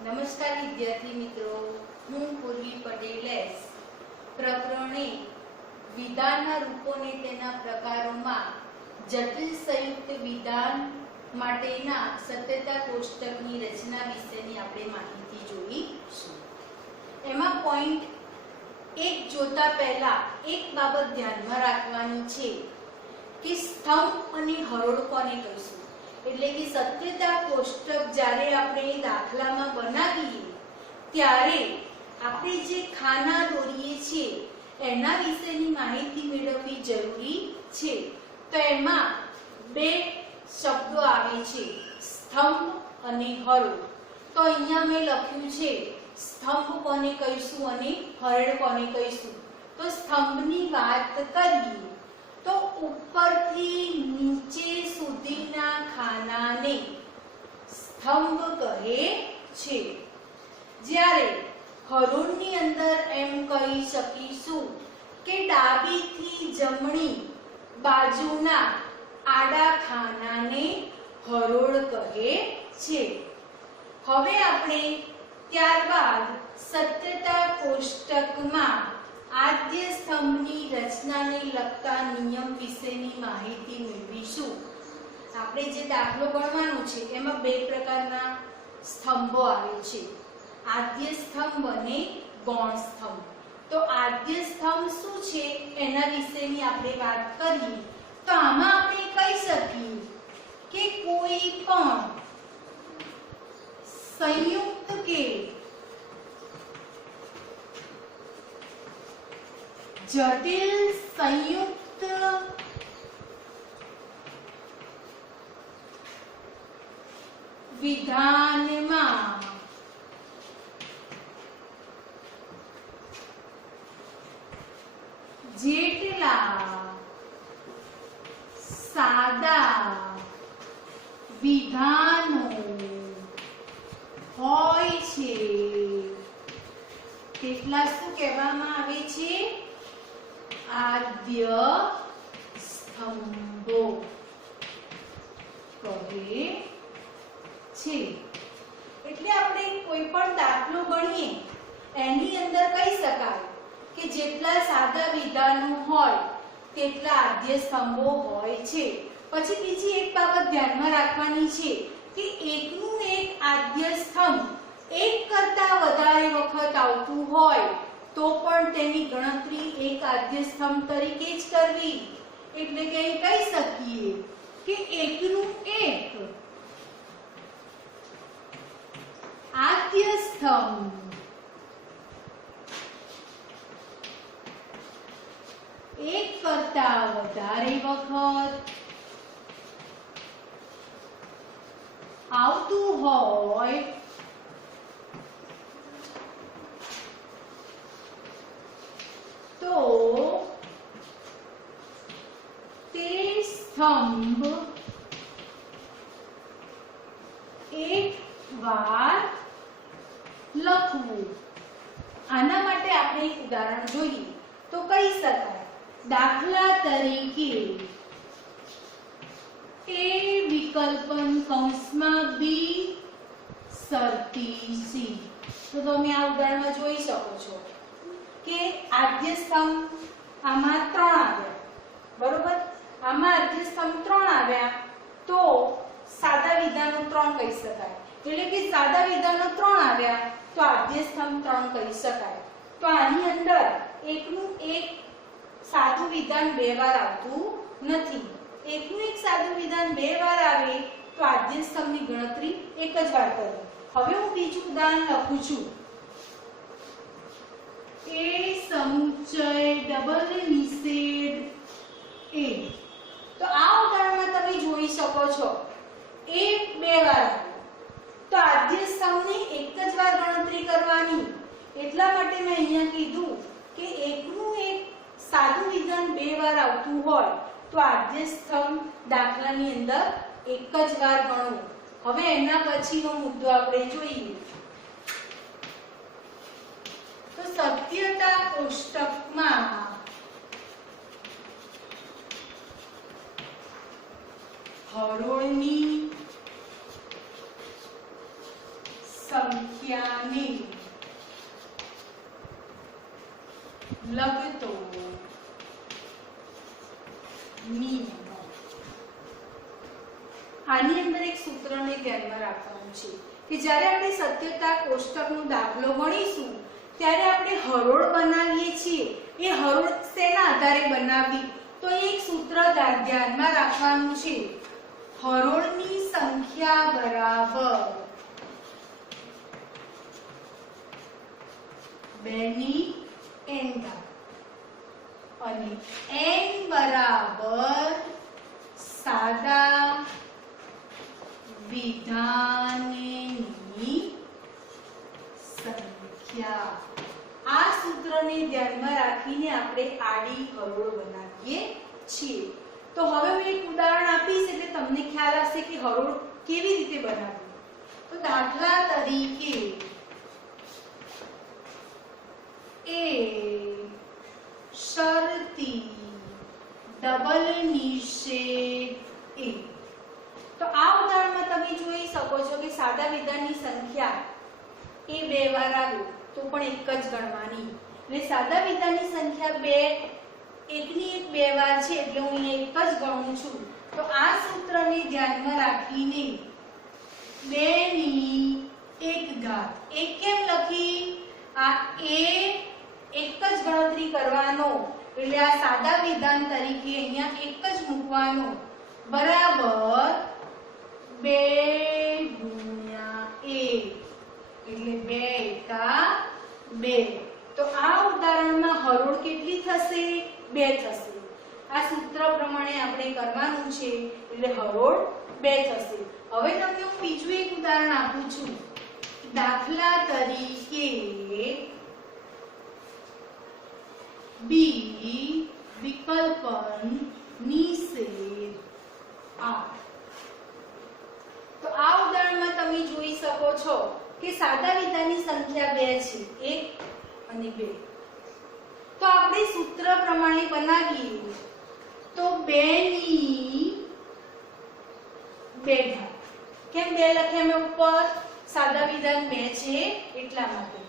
નમસ્કાર વિદ્યાર્થી મિત્રો, હું પૂર્વી પટેલ પ્રકરણ વિધાનના રૂપોને તેના પ્રકારોમાં જટિલ સંયુક્ત વિધાન માટેના સત્યતા કોષ્ટકની રચના વિશેની આપણે માહિતી જોઈશું। એમાં પોઈન્ટ 1 જોતા પહેલા એક બાબત ધ્યાનમાં રાખવાની છે કે સ્તંભ અને હરોળ કોને કહીશું। એટલે કે સત્યતા કોષ્ટક જ્યારે આપણે દાખલામાં બનાવીએ ત્યારે આપણે જે ખાના દોરીએ છીએ એના વિશેની માહિતી મેળવવી જરૂરી છે। તો એમાં બે શબ્દો આવે છે, સ્તંભ અને હરોળ। તો અહીંયા મેં લખ્યું છે સ્તંભ કોને કહીશું અને હરોળ કોને કહીશું। તો સ્તંભની વાત કરીએ તો ઉપરથી નીચે સુધીના ખાનાને સ્તંભ કહે છે, જ્યારે હરોળની અંદર એમ કહી શકીશું કે ડાબીથી જમણી બાજુના આડા ખાનાને હરોળ કહે છે। હવે આપણે ત્યારબાદ સત્યતા કોષ્ટકમાં આદ્ય સ્તંભની રચનાને લગતા નિયમ વિશેની માહિતી મેળવીશું। આપણે જે દાખલો ગણવાનો છે એમાં બે પ્રકારના સ્તંભો આવે છે, આદ્ય સ્તંભ અને ગૌણ સ્તંભ। તો આદ્ય સ્તંભ શું છે એના વિશેની આપણે વાત કરીએ તો આમાં આપણે કહી શકીએ કે કોઈ પણ સંયુક્ત કે જટિલ સંયુક્ત વિધાનમાં જેટલા સાદા વિધાનો હોય છે તેટલા શું કહેવામાં આવે છે? આદ્ય સ્તંભો કહે છે। એટલે આપણે કોઈ પણ દાખલો ગણીએ એની અંદર કહી શકાય કે જેટલા સાદા વિધાનો હોય તેટલા આદ્ય સ્તંભો હોય છે। પછી બીજી એક બાબત ધ્યાનમાં રાખવાની છે કે એકનું એક આદ્ય સ્તંભ એક કરતા વધારે વખત આવતું હોય તો પણ તેની ગણતરી એક આદ્ય સ્તંભ તરીકે જ કરવી। એટલે કે કહી શકીએ કે એકનું એક આદ્ય સ્તંભ એક કરતા વધારે વખત આવતું હોય તો તે સ્તંભ એક વાર લખવું। આના માટે આપણે એક ઉદાહરણ જોઈએ તો કહી શકાય, દાખલા તરીકે એ વિકલ્પન કૌંસમાં બી શરતી સી। તો તમે આ ઉદાહરણમાં જોઈ શકો છો કે આદ્ય સ્તંભ આમાં 3 આવ્યા, બરોબર? આમાં આદ્ય સ્તંભ 3 આવ્યા તો સાદા વિધાનો 3 કહી શકાય। એટલે કે સાદા વિધાનો 3 આવ્યા તો આદ્ય સ્તંભ 3 કહી શકાય। તો આની અંદર એકનું એક સાદું વિધાન બે વાર આવતું નથી। એકનું એક સાદું વિધાન બે વાર આવે તો આદ્ય સ્તંભની ગણતરી એક જ વાર કરવી। હવે હું બીજું ઉદાહરણ લખું છું, એ સમુચ્ચય ડબલ નિષેધ એ। તો આ ઉદાહરણમાં તમે જોઈ શકો છો એ બે વાર આવ્યો તો આદ્ય સ્તંભની એક જ વાર ગણતરી કરવાની। એટલા માટે મેં અહીંયા કીધું કે એકનું એક સાદું વિધાન બે વાર આવતું હોય તો આદ્ય સ્તંભ દાખલાની અંદર એક જ વાર ગણવું। હવે એના પછીનો મુદ્દો આપણે જોઈએ તો સત્યતા કોષ્ટકમાં હરોળની સંખ્યાને લગતો નિયમ। આની અંદર એક સૂત્રને ધ્યાનમાં રાખવાનું છે કે જ્યારે આપણે સત્યતા કોષ્ટકનો દાખલો ગણીશું ત્યારે આપણે હરોળ બનાવીએ છીએ। એ હરોળ શેના આધારે બનાવવી તો એક સૂત્ર ધ્યાનમાં રાખવાનું છે, હરોળની સંખ્યા બરાબર 2 ની n ઘાત અને n બરાબર સાદા વિધાનની સંખ્યા। આ સૂત્રને ધ્યાનમાં રાખીને આપણે આડી હરોળ બનાવીએ છીએ। તો હવે હું એક ઉદાહરણ આપીશ એટલે તમને ખ્યાલ આવશે કે હરોળ કેવી રીતે બનાવવી। તો દાખલા તરીકે એ શરતી ડબલ નિષેધ એ। તો આ ઉદાહરણમાં તમે જોઈ શકો છો કે સાદા વિધાનની સંખ્યા એ 2 વાર આવે તો પણ એક જ ગણવાની, એટલે સાદા વિધાનની સંખ્યા 2 એકની એક 2 વાર છે એટલે હું અહીંયા એક જ ગણું છું। તો આ સૂત્રને ધ્યાનમાં રાખીને 2 ની 1 ઘાત એક કેમ લખી, આ એ એક જ ગણતરી કરવાનો એટલે આ સાદા વિધાન તરીકે અહીંયા એક જ મૂકવાનો બરાબર 2 ગુણ્યા 1 એટલે 2 એકા 2। તો આ ઉદાહરણમાં હરોળ કેટલી થશે 2 થશે। આ સૂત્ર પ્રમાણે આપણે કરવાનું છે એટલે હરોળ 2 થશે। હવે તમને હું બીજું એક ઉદાહરણ આપું છું, દાખલા તરીકે બી વિકલ્પન નિષેધ 8। તો આ ઉદાહરણમાં તમે જોઈ શકો છો કે સાદા વિધાનની સંખ્યા 2 છે, 1 અને 2। તો આપણે સૂત્ર પ્રમાણે બનાવીએ તો 2 ની 2 ઘાત, કેમ 2 લખ્યા મેં ઉપર, સાદા વિધાન 2 છે એટલા માટે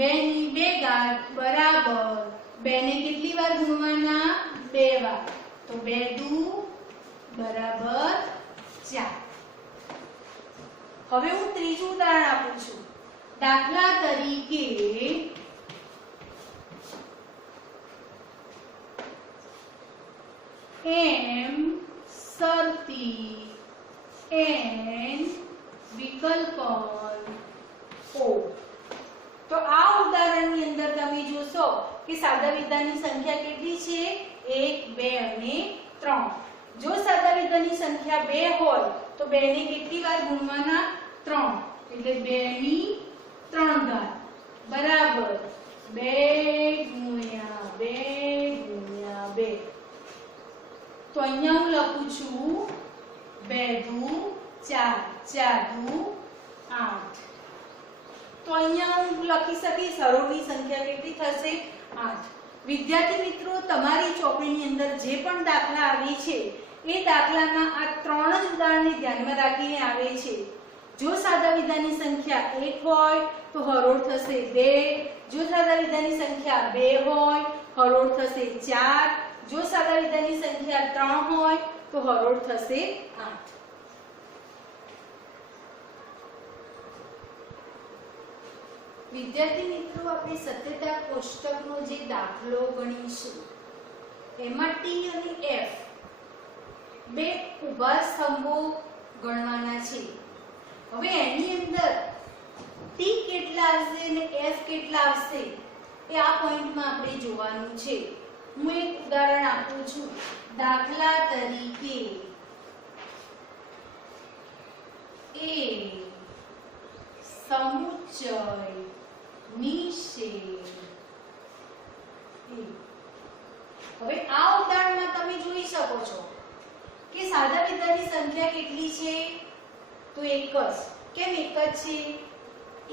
2 ની 2 ઘાત બરાબર 2 ને કેટલી વાર ગુણવાના 2 વાર, તો 2 દુ બરાબર 4। હવે હું ત્રીજું ઉદાહરણ આપું છું, દાખલા તરીકે m શરતી n વિકલ્પન o। તો આ ઉદાહરણની અંદર તમે જોશો કે સાદા વિધાનની સંખ્યા કેટલી છે 1 2 અને 3। જો સાદા વિધાનની સંખ્યા 2 હોય તો 2 ને કેટલી વાર ગુણવાના 3 એટલે 2 ની 3 ઘાત બરાબર 2 ગુણ્યા 2 ગુણ્યા 2। તો અહીંયા હું લખું છું 2 દુ 4 4 દુ 8। તો અહીંયા હું લખી શકીશ હરોળની સંખ્યા કેટલી થશે 8। વિદ્યાર્થી મિત્રો, તમારી ચોપડીની અંદર જે પણ દાખલા આવે છે એ દાખલામાં આ 3 જ ઉદાહરણને ધ્યાનમાં રાખીને આવે છે। જો સાદા વિધાનની સંખ્યા 1 હોય તો હરોળ થશે 2, જો સાદા વિધાનની સંખ્યા 2 હોય હરોળ થશે 4, જો સાદા વિધાનની સંખ્યા 3 હોય તો હરોળ થશે 8। વિદ્યાર્થી મિત્રો, આપણે સત્યતા કોષ્ટકનો જે દાખલો ગણીશું એમાં ટી અને એફ 2 ઊભા સ્તંભો ગણવાના છે। હવે એની અંદર ટી કેટલા આવશે અને એફ કેટલા આવશે એ આ પોઈન્ટમાં આપણે જોવાનું છે। હું એક ઉદાહરણ આપું છું, દાખલા તરીકે એ સમુચ્ચય નિષેધ। હવે આ ઉદાહરણમાં તમે જોઈ શકો છો કે સાદા વિધાનની સંખ્યા કેટલી છે તો 1 જ। કેમ 1 જ છે?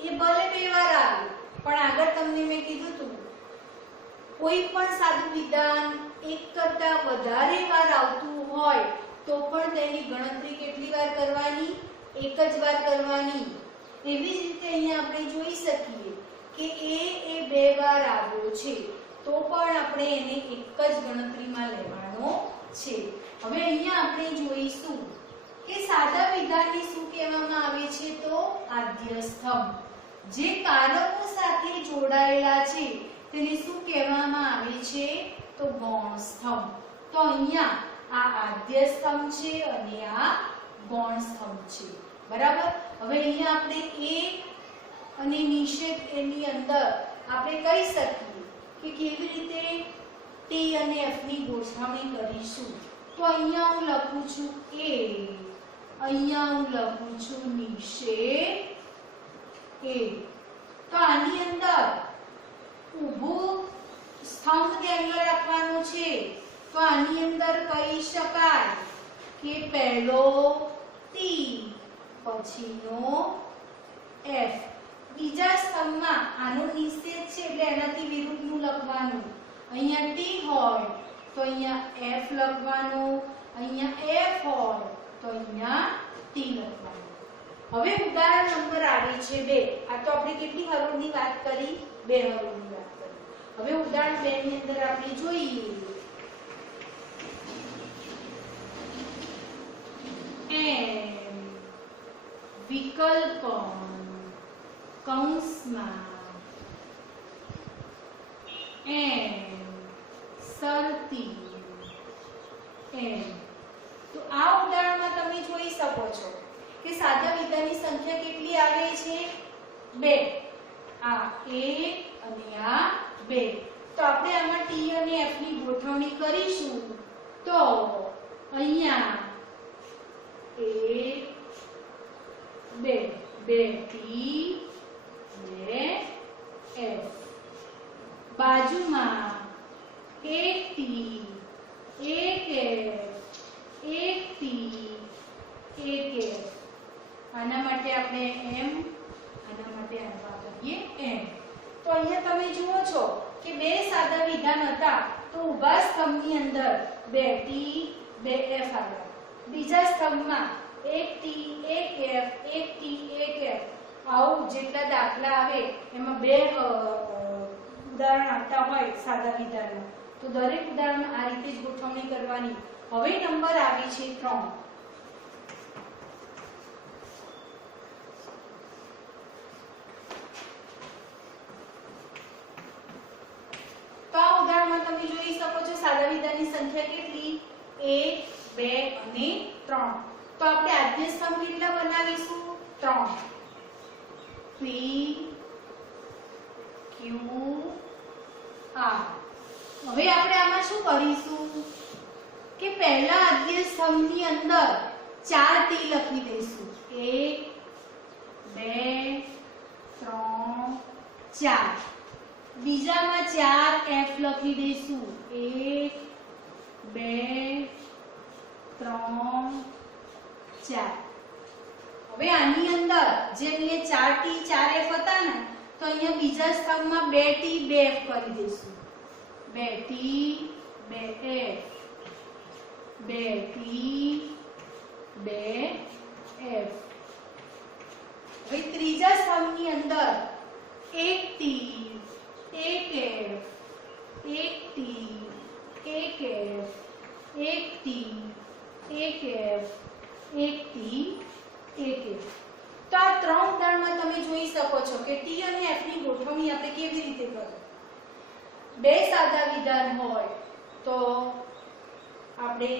એ ભલે 2 વાર આવે પણ આગળ તમને મેં કીધું હતું કોઈ પણ સાદું વિધાન 1 કરતા વધારે વાર આવતું હોય તો પણ તેની ગણતરી કેટલી વાર કરવાની 1 જ વાર કરવાની। એવી જ રીતે અહીંયા આપણે જોઈ શકીએ કે એ બે વાર આવ્યો છે તો પણ આપણે એને એક જ ગણતરીમાં લેવાનો છે. હવે અહીંયા આપણે જોઈશું કે સાદા વિધાનને શું કહેવામાં આવે છે તો આદ્ય સ્તંભ. જે કારકો સાથે જોડાયેલા છે તેને શું કહેવામાં આવે છે તો ગૌણ સ્તંભ. તો અહીંયા આ આદ્ય સ્તંભ છે અને આ ગૌણ સ્તંભ છે. બરાબર. હવે અહીંયા આપણે એ અને નિષેધ એની અંદર આપણે કહી શકીએ કે કેવી રીતે ટી અને એફ ની ગોઠવણી કરીશું. તો અહીંયા હું લખું છું એ, અહીંયા હું લખું છું નિષેધ એ. તો આની અંદર ઊભું સ્તંભ ધ્યાનમાં રાખવાનું છે. તો આની અંદર કહી શકાય કે પહેલો ટી પછીનો એફ. બીજા સ્તંભમાં આનો નિષેધ છે એટલે એનાથી વિરુદ્ધનું લખવાનું. અહીંયા ટી હોય તો અહીંયા એફ લખવાનું, અહીંયા એફ હોય તો અહીંયા ટી લખવાનું. હવે ઉદાહરણ નંબર આવે છે 2. આ તો આપણે કેટલી હરોળની વાત કરી? 2 હરોળની વાત કરી. હવે ઉદાહરણ 2 ની અંદર આપણે જોઈએ એમ વિકલ્પન કૌંસમાં એમ શરતી એમ. તો આ ઉદાહરણમાં તમે જોઈ શકો છો કે સાદા વિધાનની સંખ્યા કેટલી આવે છે 2. આ 1 અને આ 2. તો આપણે આમાં ટી અને એફ ની ગોઠવણી કરીશું. તો અહીંયા 1 2 ટી 2 એફ. બાજુમાં 1 ટી 1 એફ 1 ટી 1 એફ. આના માટે આપણે એમ, આના માટે કરીએ એમ. તો અહીંયા તમે જુઓ છો કે 2 સાદા વિધાન હતા તો ઊભા સ્તંભની અંદર 2 ટી 2 એફ આવ્યા. બીજા સ્તંભમાં 1 ટી 1 એફ 1 ટી 1 એફ. આવું જેટલા દાખલા આવે એમાં 2 ઉદાહરણ આપતા હોય સાદા વિધાનમાં તો દરેક ઉદાહરણમાં આ રીતે જ ગોઠવણી કરવાની. હવે નંબર આવે છે 3. તો આ ઉદાહરણમાં તમે જોઈ શકો છો સાદા વિધાનની સંખ્યા કેટલી 1 2 અને 3. તો આપણે આદ્ય સ્તંભ કેટલા બનાવીશું 3. P Q R. હવે આપણે આમાં શું કરીશું કે પહેલા આદ્ય સ્તંભની અંદર 4 ટી લખી દઈશું. 1 2 3 4. બીજામાં 4 એફ લખી દઈશું. 1 2 3 4. હવે આની અંદર જે અહીંયા 4 ટી 4 એફ હતા ને તો અહીંયા બીજા સ્તંભમાં 2 ટી 2 એફ કરી દઈશું. 2 ટી 2 એફ 2 ટી 2 એફ. હવે ત્રીજા સ્તંભની અંદર 1 T 1 F 1 T 1 F 1 T 1 F 1 T 1 F. તો આ 3 ઉદાહરણમાં તમે જોઈ શકો છો કે ટી અને એફ ની ગોઠવણી આપણે કેવી રીતે કરવી. 2 સાદા વિધાન હોય તો આપણે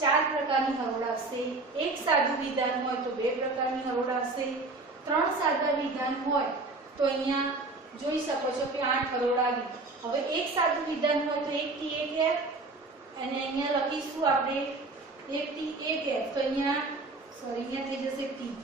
4 પ્રકારની હરોળ આવશે. 1 સાદું વિધાન હોય તો 2 પ્રકારની હરોળ આવશે. 3 સાદા વિધાન હોય તો અહીંયા જોઈ શકો છો કે 8 હરોળ આવી. હવે 1 સાદું વિધાન હોય તો 1 ટી 1 એફ અને અહીંયા લખીશું આપણે 1 ટી 1 એફ. તો અહીંયા અહીંયા થઈ જશે ટી.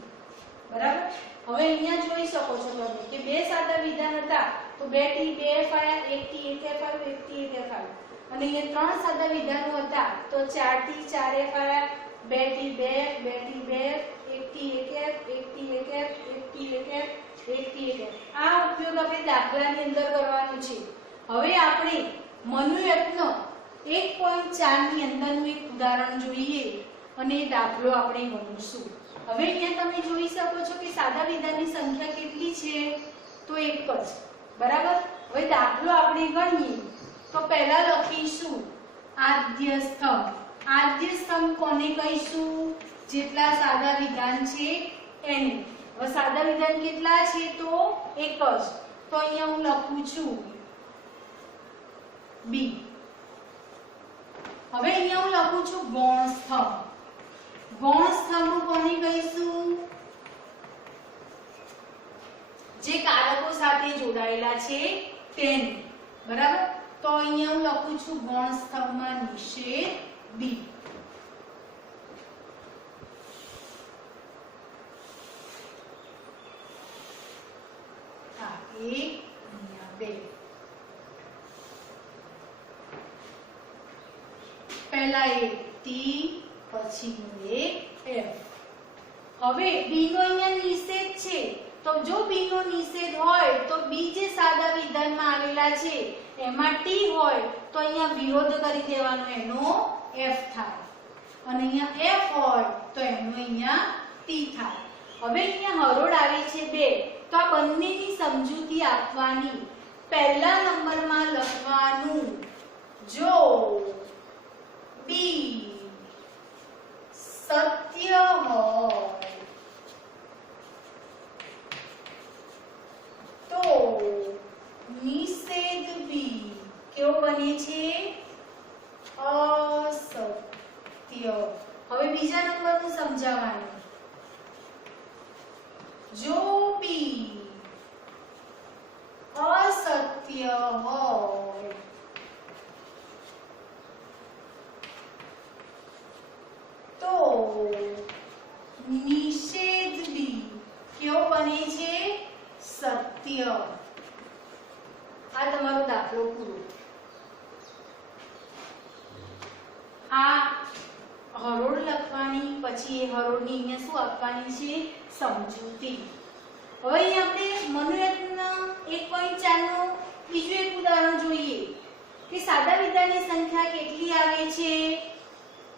બરાબર. હવે અહીંયા જોઈ શકો છો તમે કે 2 સાદા વિધાન હતા તો 2 ટી 2 એફ આયા, 1 ટી 1 એફ આવ્યું, 1 ટી 1 એફ આવ્યું. અને અહીંયા 3 સાદા વિધાનો હતા તો 4 ટી 4 એફ આયા, 2 T 2 F, 2 T 2 F, 1 T 1 F, 1 T 1 F, 1 T 1 F, 1 T 1 F. આ ઉપયોગ આપણે દાખલાની અંદર કરવાનો છે. હવે આપણે મનુયત્ન 1.4 ની અંદરનું એક ઉદાહરણ જોઈએ અને દાખલો આપણે ગણીશું. હવે અહીંયા તમે જોઈ શકો છો કે સાદા વિધાનની સંખ્યા કેટલી છે તો એક જ બરાબર હવે દાખલો આપણે ગણીએ તો પહેલા લખીશું આદ્ય સ્તંભ કોને કહીશું જેટલા સાદા વિધાન છે એને હવે સાદા વિધાન કેટલા છે તો એક જ તો અહીંયા હું લખું છું બી હવે અહીંયા હું લખું છું ગૌણ સ્તંભ કોને કહીશું જે કારકો સાથે જોડાયેલા છે તેને બરાબર તો અહીંયા હું લખું છું ગૌણ સ્તંભમાં નિષેધ બી એક અહીંયા બે પહેલા એક ટી પછીનું એક એફ હવે બી નો અહીંયા નિષેધ છે તો જો બી નો નિષેધ હોય તો બી જે સાદા વિધાનમાં આવેલા છે એમાં ટી હોય તો અહીંયા વિરોધ કરી દેવાનો એનો એફ થાય અને અહીંયા એફ હોય તો એનો અહીંયા ટી થાય હવે અહીંયા હરોળ આવી છે બે તો આ બંનેની સમજૂતી આપવાની પહેલા નંબરમાં લખવાનું જો બી સત્ય હોય તો નિષેધ બી કેવો બને છે અસત્ય હવે બીજા નંબરનું સમજાવવાનું જો બી અસત્ય હોય તો નિષેધ બી કેવો બને છે સત્ય આ તમારો દાખલો પૂરો આ હરોળ લખવાની પછી એ હરોળની અહીંયા શું આપવાની છે સમજૂતી હવે અહીં આપણે મનોરત્ન 1.4 નું બીજું એક ઉદાહરણ જોઈએ કે સાદા વિધાનની સંખ્યા કેટલી આવે છે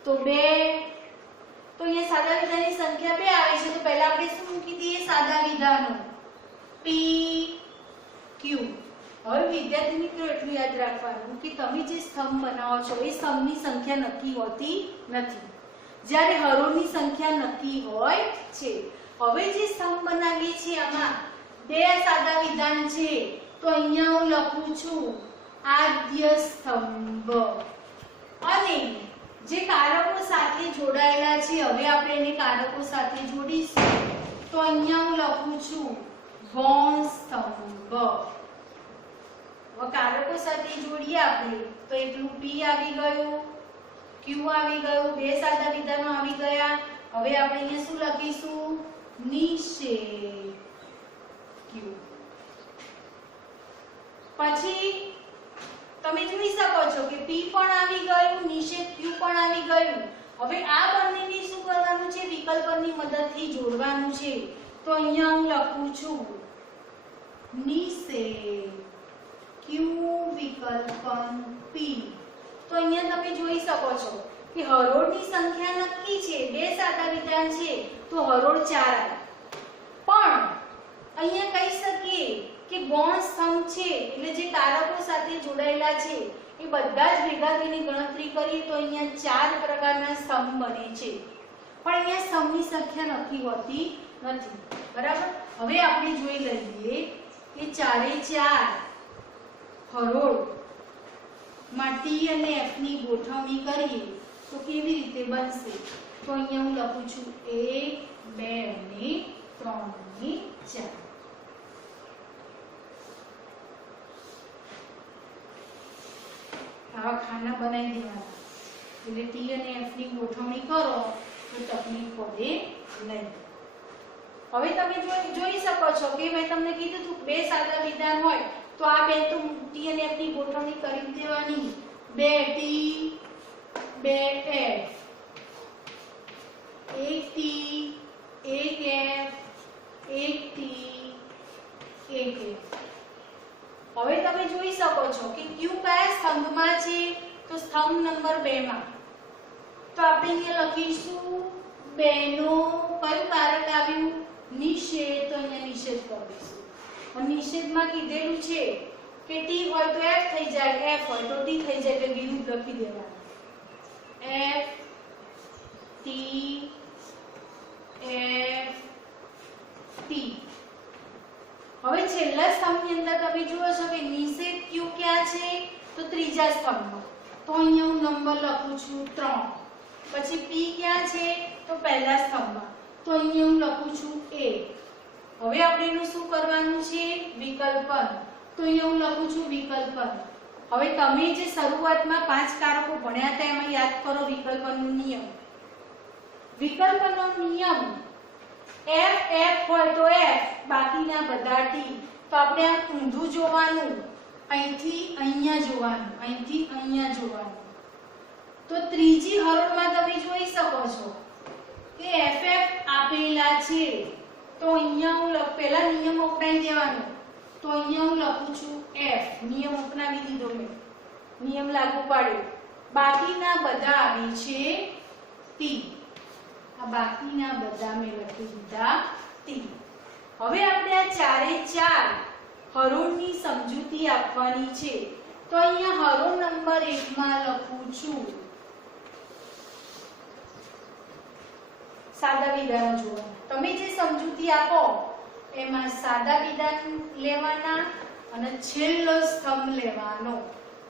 તો 2 તો અહીંયા સાદા વિધાનની સંખ્યા 2 આવે છે તો પહેલા આપણે શું મૂકી દઈએ સાદા વિધાનો p q હવે વિદ્યાર્થી મિત્રો એટલું યાદ રાખવાનું કે તમે જે સ્તંભ બનાવો છો એ સ્તંભની સંખ્યા નક્કી હોતી નથી જ્યારે હરોળની સંખ્યા નક્કી હોય છે હવે જે સ્તંભ બનાવીએ છીએ આમાં બે સાદા વિધાન છે તો અહીંયા હું લખું છું આદ્ય સ્તંભ અને જે કારકો સાથે જોડાયેલા છે હવે આપણે એને કારકો સાથે જોડીશું તો અહીંયા હું લખું છું ગૌણ સ્તંભ હવે કારકો સાથે જોડીએ આપણે તો એટલું p આવી ગયું q આવી ગયું બે સાદા વિધાનો આવી ગયા હવે આપણે અહીંયા શું લખીશું નિષેધ q પછી તમે જોઈ શકો છો કે p પણ આવી ગયું નિષેધ q પણ આવી ગયું હવે આ બંનેને શું કરવાનું છે વિકલ્પની મદદથી જોડવાનું છે તો અહીંયા હું લખું છું નિષેધ q વિકલ્પન p તો અહીંયા તમે જોઈ શકો છો કે હરોળની સંખ્યા નક્કી છે બે સાદા વિધાન છે તો હરોળ 4 આવે પણ અહીંયા કહી શકીએ કે ગૌણ સ્તંભ છે એટલે જે કારકો સાથે જોડાયેલા છે એ બધા જ ભેગા થઈને ગણતરી કરીએ તો અહીંયા 4 પ્રકારના સ્તંભ બને છે પણ અહીંયા સ્તંભની સંખ્યા નક્કી હોતી નથી બરાબર હવે આપણે જોઈ લઈએ કે 4 હરોળ માં ટી અને એફ ની ગોઠવણી કરીએ તો કેવી રીતે બનશે તો અહીંયા હું લખું છું 1 2 અને 3 અને 4 આવા ખાના બનાવી દેવાના એટલે ટી અને એફ ની ગોઠવણી કરો તો તકલીફ પડે નહીં હવે તમે જોઈ શકો છો કે મેં તમને કીધું હતું બે સાદા વિધાન હોય તો આ બે તો ટી અને એફ ની ગોઠવણી કરી દેવાની 2 T 2 F 1 T 1 F 1 T 1 F હવે તમે જોઈ શકો છો કે q કયા સ્તંભમાં છે તો સ્તંભ નંબર 2 માં તો આપણે અહીંયા લખીશું 2 નો કયું કારક આવ્યું? નિષેધ. તો અહીંયા નિષેધ કરી દઈશું. અને નિષેધમાં કીધેલું છે કે t હોય તો f થઈ જાય, f હોય તો t થઈ જાય, એટલે વિરુદ્ધ લખી દેવાનું. f t f t. હવે છેલ્લા સ્તંભની અંદર તમે જુઓ છો કે નિષેધ q ક્યાં છે? તો ત્રીજા સ્તંભમાં. તો અહીંયા હું નંબર લખું છું 3. પછી p ક્યાં છે? તો પહેલા સ્તંભમાં. તો અહીંયા હું લખું છું a. હવે આપણે એનું શું કરવાનું છે? વિકલ્પન. તો અહીંયા હું લખું છું વિકલ્પન. હવે તમે જે શરૂઆતમાં 5 કારકો ભણ્યા હતા એમાં યાદ કરો વિકલ્પનનો નિયમ. વિકલ્પનનો નિયમ f f હોય તો f, બાકીના બધા t. તો આપણે આ ઊંધું જોવાનું, અહીંથી અહીંયા જોવાનું, અહીંથી અહીંયા જોવાનું. તો ત્રીજી હરોળમાં તમે જોઈ શકો છો કે ff આપેલા છે. તો અહીંયા હું પહેલા નિયમ અપનાવી દેવાનો. તો અહીંયા હું લખું છું f. નિયમ અપનાવી દીધો મેં, નિયમ લાગુ પાડ્યો. બાકીના બધા આવે છે t. આ બાકીના બધા મેં લખી દીધા t. હવે આપણે આ ચારે ચાર હરોળની સમજૂતી આપવાની છે. તો અહીંયા હરોળ નંબર 1 માં લખું છું સાદા વિધાનો જોવા. તમે જે સમજૂતી આપો એમાં સાદા વિધાન લેવાના અને છેલ્લો સ્તંભ લેવાનો,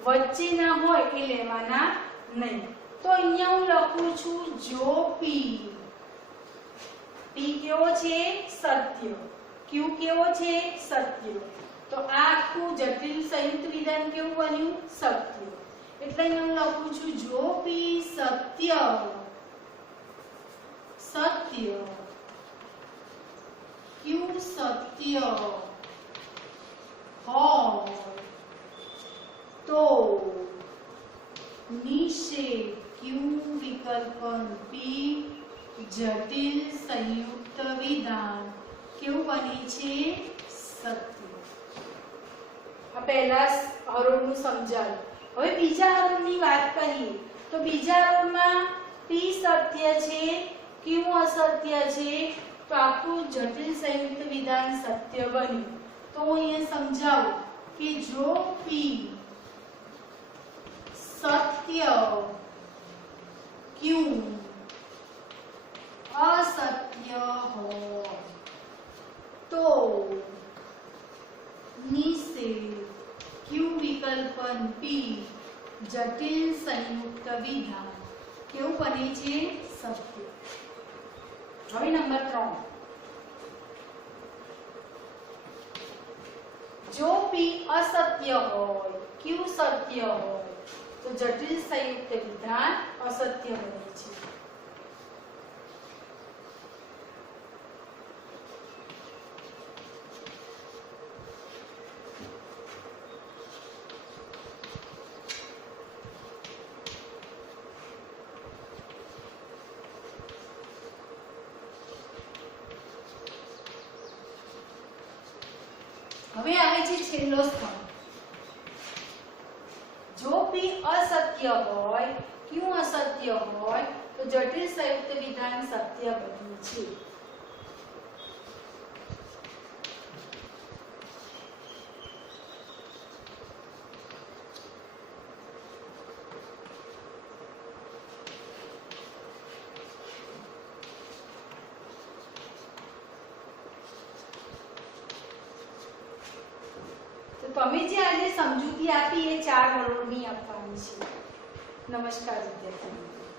વચ્ચેના હોય એ લેવાના નહીં. તો અહીંયા હું લખું છું જો p. p કેવો છે? સત્ય. q કેવો છે? સત્ય. તો આ આખું જટિલ સંયુક્ત વિધાન કેવું બન્યું? સત્ય. એટલે અહીંયા હું લખું છું જો p સત્ય સત્ય, q સત્ય હોય તો નિષેધ q વિકલ્પન p જટિલ સંયુક્ત વિધાન કેવું બને છે? સત્ય. આ પહેલા હરોળનું સમજાવ્યું. હવે બીજા હરોળની વાત કરીએ તો બીજા હરોળમાં p સત્ય છે, q અસત્ય છે. તો આખું જટિલ સંયુક્ત વિધાન સત્ય બન્યું. તો હું અહીંયા સમજાવું કે જો p સત્ય, q અસત્ય હોય તો નિષેધ q વિકલ્પન p જટિલ સંયુક્ત વિધાન કેવું બને છે? સત્ય. હવે નંબર 3. જો p અસત્ય હોય, q સત્ય હોય તો જટિલ સંયુક્ત વિધાન અસત્ય બને છે. હવે આવે છે છેલ્લો સ્તંભ. જો p અસત્ય હોય, q અસત્ય હોય તો જટિલ સંયુક્ત વિધાન સત્ય બને છે. તમે જે આજે સમજૂતી આપી એ 4 હરોળની આપવાની છે. નમસ્કાર વિદ્યાર્થી મિત્રો.